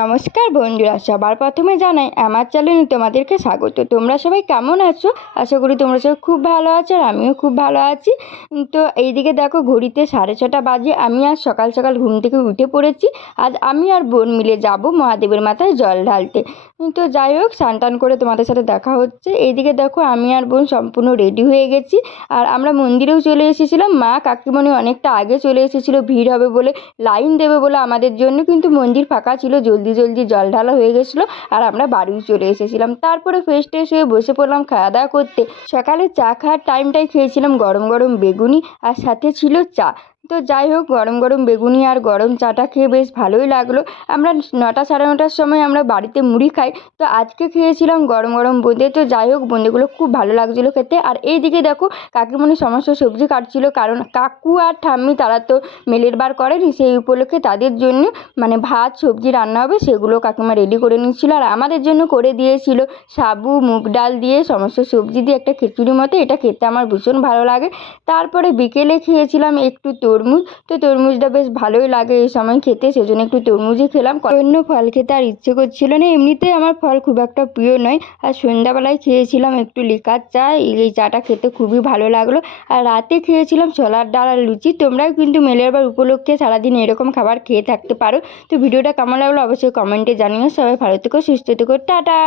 নমস্কার বন্ধুরা, সবার প্রথমে জানাই আমার চ্যানেলে তোমাদেরকে স্বাগত। তোমরা সবাই কেমন আছো? আশা করি তোমরা সবাই খুব ভালো আছো আর আমিও খুব ভালো আছি। তো এইদিকে দেখো, ঘড়িতে 6:30 বাজে। আমি আজ সকাল সকাল ঘুম থেকে উঠে পড়েছি। আজ আমি আর বোন মিলে যাব মহাদেবের মাথায় জল ঢালতে। তো যাই হোক, স্নান টান করে তোমাদের সাথে দেখা হচ্ছে। এইদিকে দেখো, আমি আর বোন সম্পূর্ণ রেডি হয়ে গেছি আর আমরা মন্দিরেও চলে এসেছিলাম। মা কাকিমণি অনেকটা আগে চলে এসেছিলো, ভিড় হবে বলে, লাইন দেবে বলে আমাদের জন্য, কিন্তু মন্দির ফাঁকা ছিল, জলদি জলদি জল ঢালা হয়ে গেছিলো আর আমরা বাড়িও চলে এসেছিলাম। তারপরে ফ্রেশ ট্রেশ হয়ে বসে পড়লাম খাওয়া দাওয়া করতে। সকালে চা খাওয়ার টাইমটাই খেয়েছিলাম গরম গরম বেগুনি আর সাথে ছিল চা। তো যাই হোক, গরম গরম বেগুনি আর গরম চাটা খেয়ে বেশ ভালোই লাগলো। আমরা 9টা 9:30টার সময় আমরা বাড়িতে মুড়ি খাই, তো আজকে খেয়েছিলাম গরম গরম বোঁদে। তো যাই হোক, বোঁদেগুলো খুব ভালো লাগছিলো খেতে। আর এইদিকে দেখো, কাকিমণি সমস্ত সবজি কাটছিল, কারণ কাকু আর ঠাম্মি তারা তো মেলের বার করেনি, সেই উপলক্ষে তাদের জন্য মানে ভাত সবজি রান্না হবে, সেগুলো কাকিমা রেডি করে নিচ্ছিল। আর আমাদের জন্য করে দিয়েছিল সাবু মুগ ডাল দিয়ে সমস্ত সবজি দিয়ে একটা খিচুড়ি মতো। এটা খেতে আমার ভীষণ ভালো লাগে। তারপরে বিকেলে খেয়েছিলাম একটু তরমুজ। তো তরমুজটা বেশ ভালোই লাগে এই সময় খেতে, সেজন্য একটু তরমুজই খেলাম। অন্য ফল খেতে আর ইচ্ছে করছিল না, এমনিতে আমার ফল খুব একটা প্রিয় নয়। আর সন্ধ্যাবেলায় খেয়েছিলাম একটু লিকার চা, এই চাটা খেতে খুবই ভালো লাগলো। আর রাতে খেয়েছিলাম ছোলার ডাল আর লুচি। তোমরাও কিন্তু মেলের বার উপলক্ষে সারাদিন এরকম খাবার খেয়ে থাকতে পারো। তো ভিডিওটা কেমন লাগলো অবশ্যই কমেন্টে জানিও। সবাই ভালো থেকো, সুস্থ থেকো, টাটা।